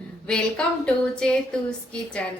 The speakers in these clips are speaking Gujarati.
Welcome to ચેતુસ kitchen.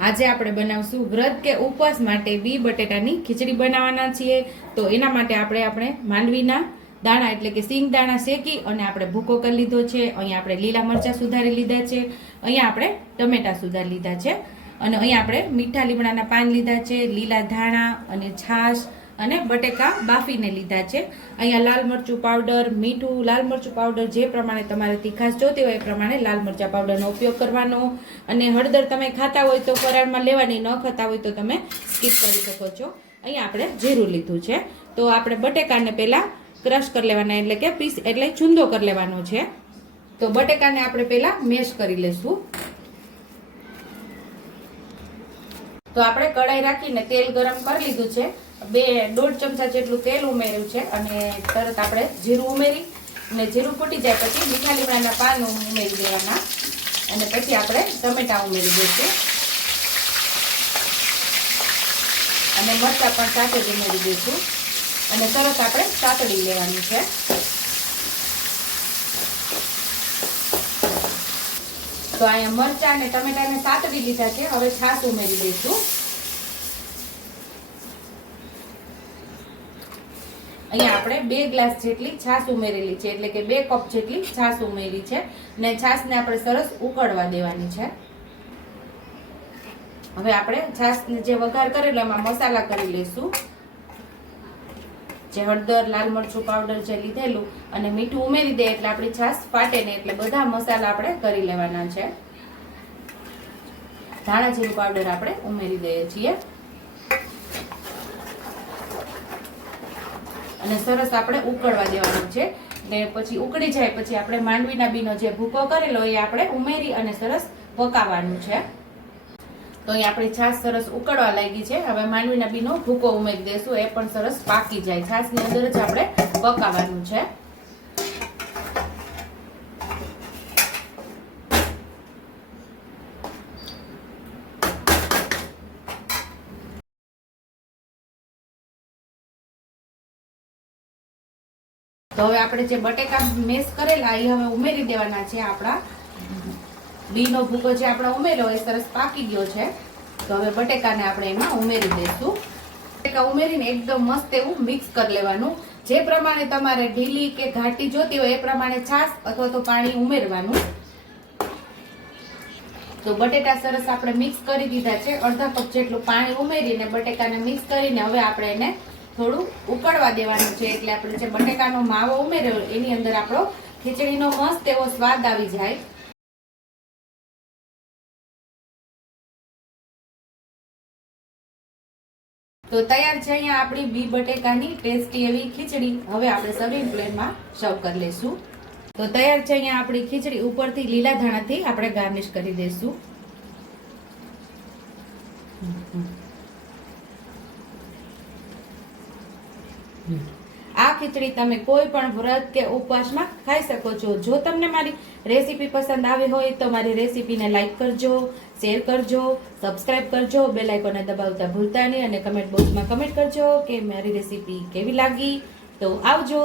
આજે આપણે બનાવશું વ્રત કે ઉપવાસ માટે બી બટેટાની ખીચડી બનાવવાના છીએ. તો એના માટે આપણે આપણે માંડવીના દાણા એટલે કે સિંગ દાણા શેકી અને આપણે ભૂકો કરી લીધો છે. અહીંયા આપણે લીલા મરચાં સુધારી લીધા છે. અહીંયા આપણે ટમેટા સુધારી લીધા છે. અને અહીંયા આપણે મીઠા લીમડાના પાન લીધા છે, લીલા ધાણા અને છાશ અને બટેકા બાફીને લીધા છે. અહીંયા લાલ મરચું પાવડર, મીઠું, લાલ મરચું પાવડર જે પ્રમાણે તમારે તીખાશ જોતી હોય એ પ્રમાણે લાલ મરચા પાવડરનો ઉપયોગ કરવાનો. અને હળદર તમે ખાતા હોય તો ફરાળમાં લેવાની, ન ખાતા હોય તો તમે સ્કીપ કરી શકો છો. અહીંયા આપણે જીરું લીધું છે. તો આપણે બટેકાને પહેલાં ક્રશ કરી લેવાના, એટલે કે પીસ એટલે ચૂંદો કરી લેવાનો છે. તો બટેકાને આપણે પહેલાં મેશ કરી લેશું. તો આપણે કઢાઈ રાખીને તેલ ગરમ કરી લીધું છે. બે દોઢ ચમચા જેટલું તેલ ઉમેર્યું છે અને તરત આપણે જીરું ઉમેરી અને જીરું ફૂટી જાય પછી મીઠા લીમડાના પાન ઉમેરી દેવાના. અને પછી આપણે ટમેટા ઉમેરી દઈશું. અને મરચાં પણ સાથે જ ઉમેરી દઈશું. અને તરત આપણે સાતળી લેવાની છે. તો અહીંયા મરચાં અને ટમેટાને સાતવી લીધા છે. હવે છાશ ઉમેરી દઈશું. અહીંયા આપણે બે ગ્લાસ જેટલી છાશ ઉમેરેલી છે. એટલે કે બે કપ જેટલી છાશ ઉમેરી છે. ને છાશને આપણે સરસ ઉકળવા દેવાની છે. હવે આપણે છાશને જે વઘાર કરેલો એમાં મસાલા કરી લઈશું. જે હળદર, લાલ મરચું પાવડર જે લીધેલું અને મીઠું ઉમેરી દે એટલે આપણી છાશ ફાટે ને એટલે બધા મસાલા આપણે કરી લેવાના છે. ધાણા જીરું પાવડર આપણે ઉમેરી દઈએ છીએ. અને સરસ આપણે ઉકળવા દેવાનું છે. ને પછી ઉકળી જાય પછી આપણે માંડવીના બીનો જે ભૂકો કરેલો એ આપણે ઉમેરી અને સરસ પકાવવાનું છે. તો અહીં આપણી છાશ સરસ ઉકળવા લાગી છે. હવે માંડવીના બીનો ભૂકો ઉમેરી દઈશું એ પણ સરસ પાકી જાય. છાશની અંદર જ આપણે પકાવવાનું છે. તો હવે આપણે જે બટેકા મેશ કરેલા, એ હવે ઉમેરી દેવાના છે આપણા. બીનો ભૂકો જે આપણે ઉમેર્યો એ સરસ પાકી ગયો છે. તો હવે બટેકાને આપણે એમાં ઉમેરી દઈશું. બટેકા ઉમેરીને એકદમ મસ્ત એવું મિક્સ કરી લેવાનું. જે પ્રમાણે તમારે ઢીલી કે ઘાટી જોતી હોય એ પ્રમાણે છાશ અથવા તો પાણી ઉમેરવાનું. તો બટેટા સરસ આપણે મિક્સ કરી દીધા છે. અડધા કપ જેટલું પાણી ઉમેરીને બટેકાને મિક્સ કરીને હવે આપણે એને થોડું ઉકળવા દેવાનું છે. એટલે આપણે જે બટેકાનો માવો ઉમેર્યો એની અંદર આપણો ખીચડીનો મસ્ત એવો સ્વાદ આવી જાય. તો તૈયાર છે અહીંયા આપણી બી બટેકાની ટેસ્ટી એવી ખીચડી. હવે આપણે સર્વિંગ પ્લેટમાં સર્વ કરી લઈશું. તો તૈયાર છે અહીંયા આપણી ખીચડી ઉપરથી લીલા ધાણાથી આપણે ગાર્નિશ કરી દઈશું. આ ખીચડી તમે કોઈ પણ વ્રત કે ઉપવાસમાં ખાઈ શકો છો. જો તમને મારી રેસીપી પસંદ આવી હોય તો મારી રેસીપીને લાઈક કરજો, શેર કરજો, સબસ્ક્રાઇબ કરજો બે લાઇકોને દબાવતા ભૂલતા નહીં અને કમેન્ટ બોક્સમાં કમેન્ટ કરજો કે મારી રેસીપી કેવી લાગી. તો આવજો.